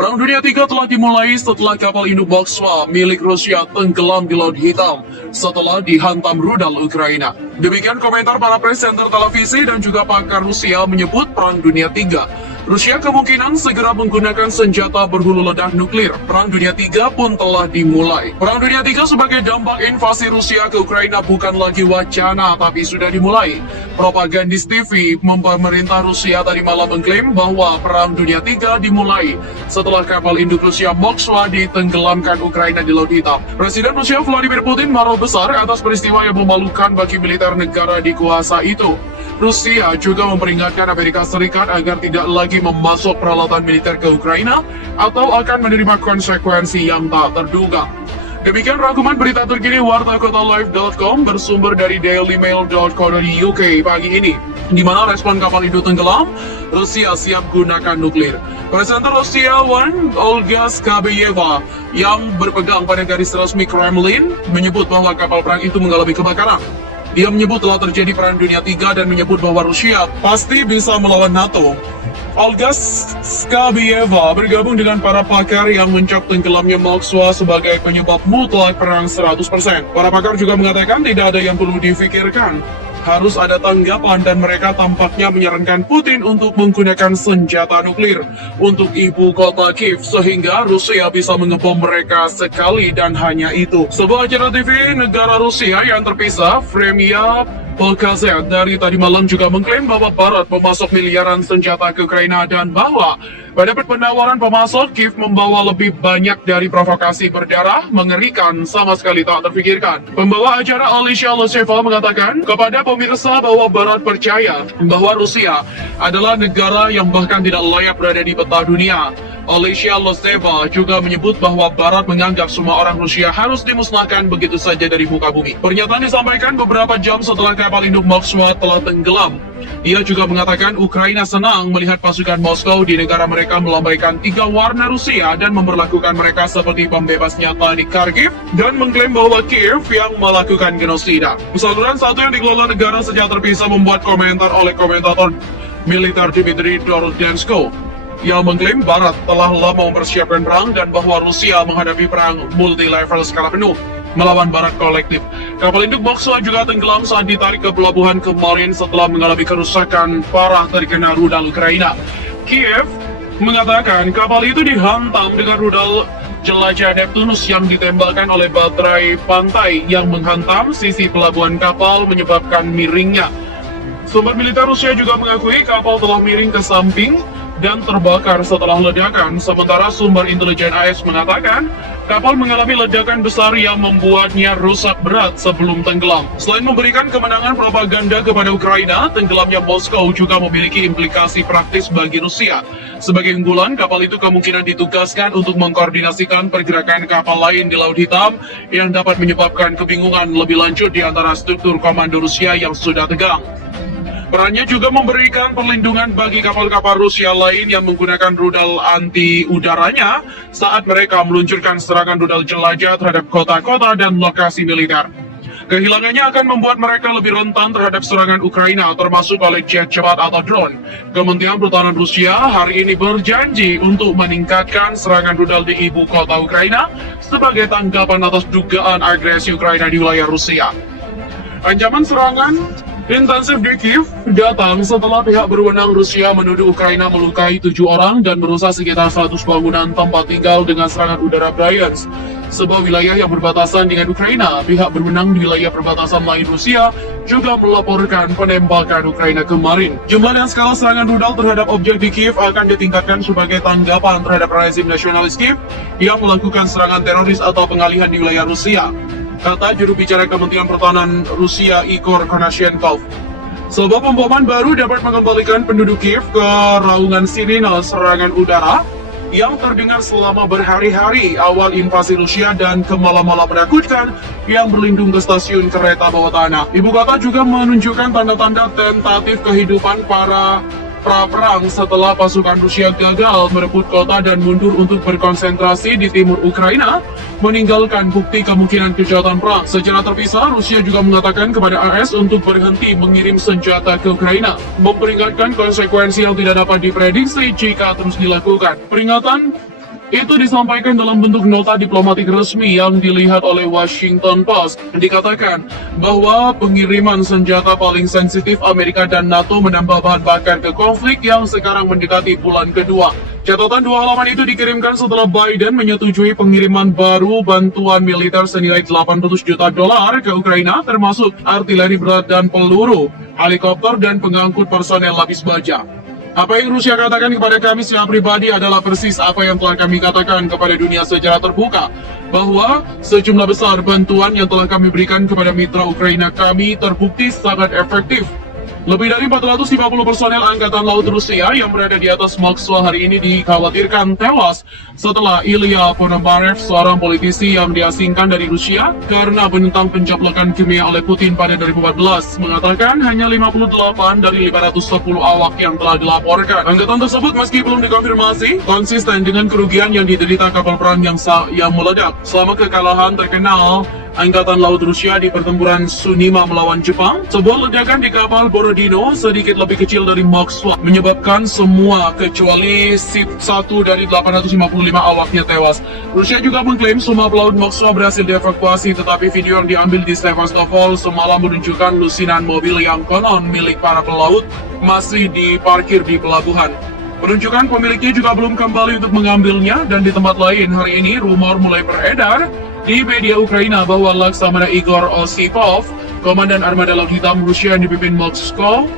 Perang Dunia III telah dimulai setelah kapal induk Moskva milik Rusia tenggelam di Laut Hitam setelah dihantam rudal Ukraina. Demikian komentar para presenter televisi dan juga pakar Rusia menyebut Perang Dunia III. Rusia kemungkinan segera menggunakan senjata berhulu ledak nuklir. Perang Dunia III pun telah dimulai. Perang Dunia III sebagai dampak invasi Rusia ke Ukraina bukan lagi wacana, tapi sudah dimulai. Propagandis TV pemerintah Rusia tadi malam mengklaim bahwa Perang Dunia III dimulai setelah kapal induk Rusia Moskva ditenggelamkan Ukraina di Laut Hitam. Presiden Rusia Vladimir Putin marah besar atas peristiwa yang memalukan bagi militer negara dikuasa itu. Rusia juga memperingatkan Amerika Serikat agar tidak lagi memasok peralatan militer ke Ukraina atau akan menerima konsekuensi yang tak terduga. Demikian rangkuman berita terkini wartakotalive.com bersumber dari dailymail.co.uk pagi ini, di mana respon kapal itu tenggelam, Rusia siap gunakan nuklir. Presenter Rusia One, Olga Skabeyeva, yang berpegang pada garis resmi Kremlin, menyebut bahwa kapal perang itu mengalami kebakaran. Dia menyebut telah terjadi Perang Dunia III dan menyebut bahwa Rusia pasti bisa melawan NATO. Olga Skabeyeva bergabung dengan para pakar yang mencap tenggelamnya Moskva sebagai penyebab mutlak perang 100%. Para pakar juga mengatakan tidak ada yang perlu difikirkan. Harus ada tanggapan dan mereka tampaknya menyarankan Putin untuk menggunakan senjata nuklir untuk ibu kota Kiev sehingga Rusia bisa mengebom mereka sekali dan hanya itu. Sebuah acara TV negara Rusia yang terpisah, Vremya Polkazet dari tadi malam juga mengklaim bahwa Barat memasok miliaran senjata ke Ukraina dan bahwa pada penawaran pemasok, Kiev membawa lebih banyak dari provokasi berdarah mengerikan sama sekali tak terfikirkan. Pembawa acara Alicia Loseva mengatakan kepada pemirsa bahwa Barat percaya bahwa Rusia adalah negara yang bahkan tidak layak berada di peta dunia. Alicia Loseva juga menyebut bahwa Barat menganggap semua orang Rusia harus dimusnahkan begitu saja dari muka bumi. Pernyataan disampaikan beberapa jam setelah kapal induk Moskva telah tenggelam. Ia juga mengatakan Ukraina senang melihat pasukan Moskow di negara mereka melambaikan 3 warna Rusia dan memperlakukan mereka seperti pembebas nyata di Kharkiv dan mengklaim bahwa Kiev yang melakukan genosida. Saluran satu yang dikelola negara secara terpisah membuat komentar oleh komentator militer Dmitry Dordensko yang mengklaim Barat telah lama mempersiapkan perang dan bahwa Rusia menghadapi perang multi-level skala penuh melawan Barat kolektif. Kapal induk Moskva juga tenggelam saat ditarik ke pelabuhan kemarin setelah mengalami kerusakan parah terkena rudal Ukraina. Kiev mengatakan kapal itu dihantam dengan rudal jelajah Neptunus yang ditembakkan oleh baterai pantai yang menghantam sisi pelabuhan kapal menyebabkan miringnya. Sumber militer Rusia juga mengakui kapal telah miring ke samping dan terbakar setelah ledakan, sementara sumber intelijen AS mengatakan kapal mengalami ledakan besar yang membuatnya rusak berat sebelum tenggelam. Selain memberikan kemenangan propaganda kepada Ukraina, tenggelamnya Moskow juga memiliki implikasi praktis bagi Rusia. Sebagai unggulan, kapal itu kemungkinan ditugaskan untuk mengkoordinasikan pergerakan kapal lain di Laut Hitam yang dapat menyebabkan kebingungan lebih lanjut di antara struktur komando Rusia yang sudah tegang. Perannya juga memberikan perlindungan bagi kapal-kapal Rusia lain yang menggunakan rudal anti-udaranya saat mereka meluncurkan serangan rudal jelajah terhadap kota-kota dan lokasi militer. Kehilangannya akan membuat mereka lebih rentan terhadap serangan Ukraina, termasuk oleh jet cepat atau drone. Kementerian Pertahanan Rusia hari ini berjanji untuk meningkatkan serangan rudal di ibu kota Ukraina sebagai tanggapan atas dugaan agresi Ukraina di wilayah Rusia. Ancaman serangan intensif di Kiev datang setelah pihak berwenang Rusia menuduh Ukraina melukai 7 orang dan merusak sekitar 100 bangunan tempat tinggal dengan serangan udara Bryansk, sebuah wilayah yang berbatasan dengan Ukraina. Pihak berwenang di wilayah perbatasan lain Rusia juga melaporkan penembakan Ukraina kemarin. Jumlah dan skala serangan rudal terhadap objek di Kiev akan ditingkatkan sebagai tanggapan terhadap rezim nasionalis Kiev yang melakukan serangan teroris atau pengalihan di wilayah Rusia, kata juru bicara Kementerian Pertahanan Rusia Igor Konashenkov. Sebuah pemboman baru dapat mengembalikan penduduk Kiev ke raungan sirine serangan udara yang terdengar selama berhari-hari awal invasi Rusia dan ke malam-malam menakutkan yang berlindung ke stasiun kereta bawah tanah. Ibu kota juga menunjukkan tanda-tanda tentatif kehidupan para pra-perang setelah pasukan Rusia gagal merebut kota dan mundur untuk berkonsentrasi di timur Ukraina, meninggalkan bukti kemungkinan kejahatan perang. Secara terpisah, Rusia juga mengatakan kepada AS untuk berhenti mengirim senjata ke Ukraina, memperingatkan konsekuensi yang tidak dapat diprediksi jika terus dilakukan. Peringatan Itu disampaikan dalam bentuk nota diplomatik resmi yang dilihat oleh Washington Post. Dikatakan bahwa pengiriman senjata paling sensitif Amerika dan NATO menambah bahan bakar ke konflik yang sekarang mendekati bulan kedua. Catatan 2 halaman itu dikirimkan setelah Biden menyetujui pengiriman baru bantuan militer senilai 800 juta dolar ke Ukraina, termasuk artileri berat dan peluru, helikopter, dan pengangkut personel lapis baja. Apa yang Rusia katakan kepada kami secara pribadi adalah persis apa yang telah kami katakan kepada dunia secara terbuka, bahwa sejumlah besar bantuan yang telah kami berikan kepada mitra Ukraina kami terbukti sangat efektif. Lebih dari 450 personel Angkatan Laut Rusia yang berada di atas Moskwa hari ini dikhawatirkan tewas setelah Ilya Ponomarev, seorang politisi yang diasingkan dari Rusia karena menentang penjablokan Crimea oleh Putin pada 2014, mengatakan hanya 58 dari 510 awak yang telah dilaporkan. Angkatan tersebut meski belum dikonfirmasi, konsisten dengan kerugian yang diderita kapal perang yang meledak selama kekalahan terkenal Angkatan Laut Rusia di pertempuran Tsunima melawan Jepang. Sebuah ledakan di kapal Borodino sedikit lebih kecil dari Moskwa menyebabkan semua kecuali sip 1 dari 855 awaknya tewas. Rusia juga mengklaim semua pelaut Moskwa berhasil dievakuasi, tetapi video yang diambil di Sevastopol semalam menunjukkan lusinan mobil yang konon milik para pelaut masih diparkir di pelabuhan. Penunjukan pemiliknya juga belum kembali untuk mengambilnya, dan di tempat lain hari ini rumor mulai beredar di media Ukraina bahwa Laksamana Igor Osipov, Komandan Armada Laut Hitam Rusia yang dipimpin Moskow,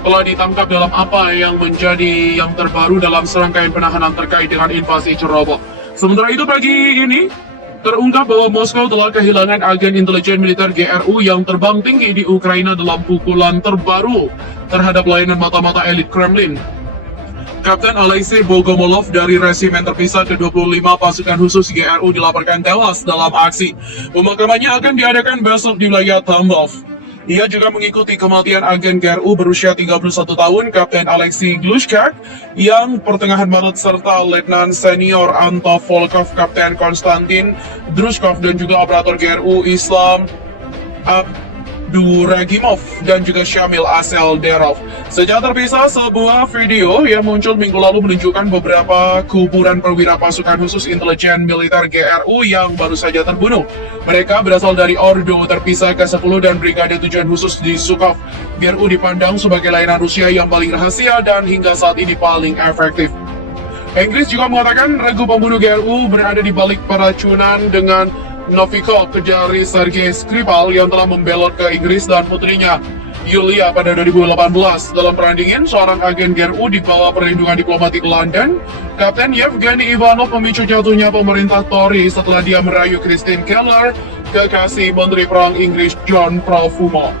telah ditangkap dalam apa yang menjadi yang terbaru dalam serangkaian penahanan terkait dengan invasi Ceroboh. Sementara itu pagi ini, terungkap bahwa Moskow telah kehilangan agen intelijen militer GRU yang terbang tinggi di Ukraina dalam pukulan terbaru terhadap layanan mata-mata elit Kremlin. Kapten Alexei Bogomolov dari Resimen Terpisah ke-25 Pasukan Khusus GRU dilaporkan tewas dalam aksi. Pemakamannya akan diadakan besok di wilayah Tambov. Ia juga mengikuti kematian agen GRU berusia 31 tahun, Kapten Alexei Glushkak, yang pertengahan Maret, serta Letnan Senior Antov Volkov, Kapten Konstantin Drushkov, dan juga operator GRU Islam Duragimov dan juga Syamil Aselderov. Sejak terpisah, sebuah video yang muncul minggu lalu menunjukkan beberapa kuburan perwira pasukan khusus intelijen militer GRU yang baru saja terbunuh. Mereka berasal dari Ordo Terpisah ke-10 dan Brigade Tujuan Khusus di Sukhov. GRU dipandang sebagai layanan Rusia yang paling rahasia dan hingga saat ini paling efektif. Inggris juga mengatakan regu pembunuh GRU berada di balik peracunan dengan Novikov dari Sergei Skripal yang telah membelot ke Inggris dan putrinya Yulia pada 2018. Dalam perandingan, seorang agen GRU di bawah perlindungan diplomatik London, Kapten Yevgeny Ivanov memicu jatuhnya pemerintah Tory setelah dia merayu Christine Keller, kekasih Menteri Perang Inggris John Profumo.